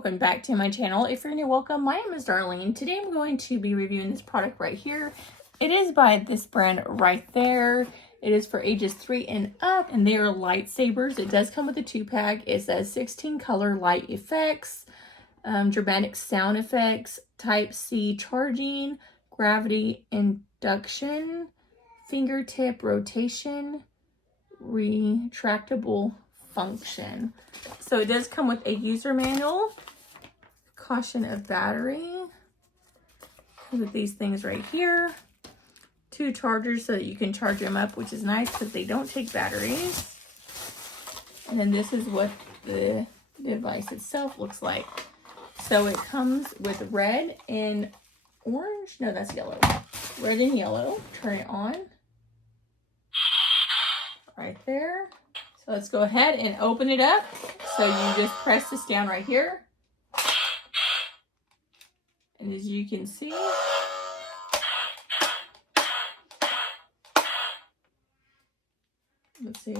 welcome back to my channel. If you're new, welcome. My name is Darlene. Today I'm going to be reviewing this product right here. It is by this brand right there. It is for ages 3 and up, and they are lightsabers. It does come with a 2-pack. It says 16 color light effects, dramatic sound effects, type C charging, gravity induction, fingertip rotation, retractable function. So it does come with a user manual, caution of battery, comes with these things right here, 2 chargers so that you can charge them up, which is nice because they don't take batteries. And then this is what the device itself looks like. So it comes with red and orange, no, that's yellow, red and yellow. Turn it on right there. So let's go ahead and open it up. So you just press this down right here. And as you can see, let's see, you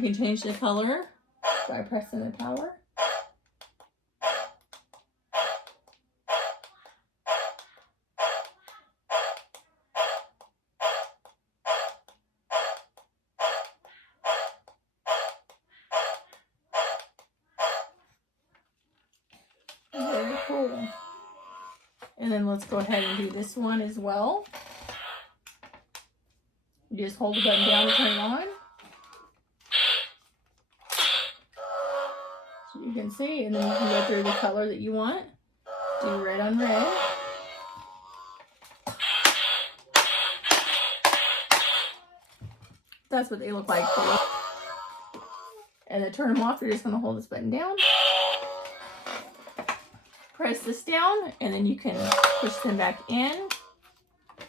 can change the color by pressing the power. Very cool. And then let's go ahead and do this one as well. You just hold the button down to turn it on. So you can see, and then you can go through the color that you want. Do red on red. That's what they look like. And then turn them off, you're just going to hold this button down. Press this down, and then you can push them back in,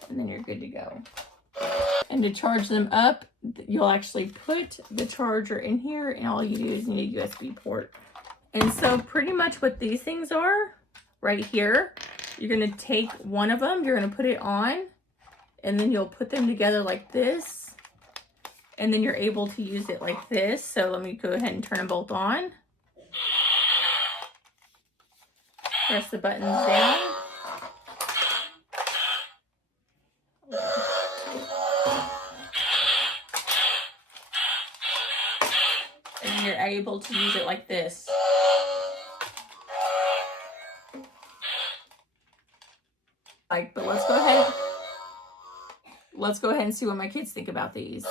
and then you're good to go. And to charge them up, you'll actually put the charger in here, and all you do is need a USB port. And so pretty much what these things are right here, you're going to take one of them, you're going to put it on, and then you'll put them together like this, and then you're able to use it like this. So let me go ahead and turn them both on. Press the buttons down. And you're able to use it like this. But let's go ahead. Let's go ahead and see what my kids think about these.